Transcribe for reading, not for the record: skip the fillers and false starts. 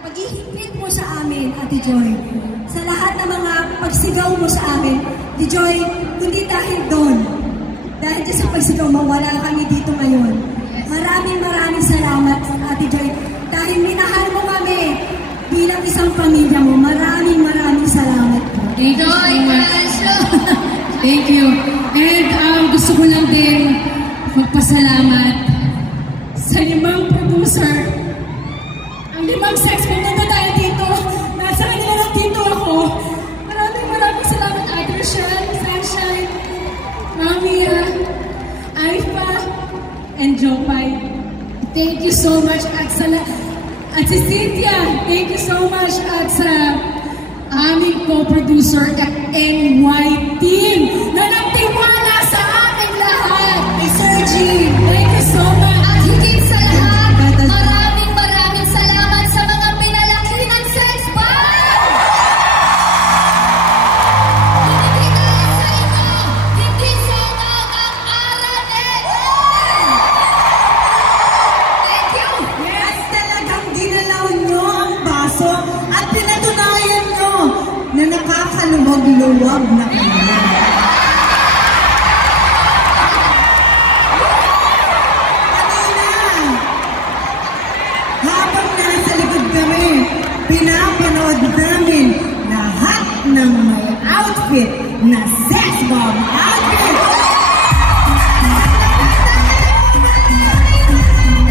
pag-ihigpit mo sa amin, Ate Joy. Sa lahat ng mga pagsigaw mo sa amin, Ate Joy, kundi dahil doon. Dahil sa pagsigaw mo, wala kami dito ngayon. Maraming salamat, Ate Joy. Dahil minahal mo kami bilang isang pamilya mo. Maraming salamat po. Thank you so much. Thank you. And gusto ko lang din magpasalamat sa 5 producer. Ang 5 sex na tayo dito. Nasa kanila lang dito ako. Maraming salamat, Ate Rochelle, Sunshine, Ramia, Aifa, and Jopay. Thank you so much. At si Cynthia, thank you so much. At sa aming co-producer at NY team na nagtiwala sa aming lahat. Hey, Sergi, thank you so much. At higit sa lahat, maraming salamat sa mga pinalaki ng Sex Bomb! Hindi dahil sa inyo, hindi sunog ang Aranet! Thank you! Yes, talagang dinalaw nyo ang baso at pinatunayan nyo na nakakaluwag-luwag na kanya. Habang nasa likod kami, pinapanood namin lahat ng may outfit na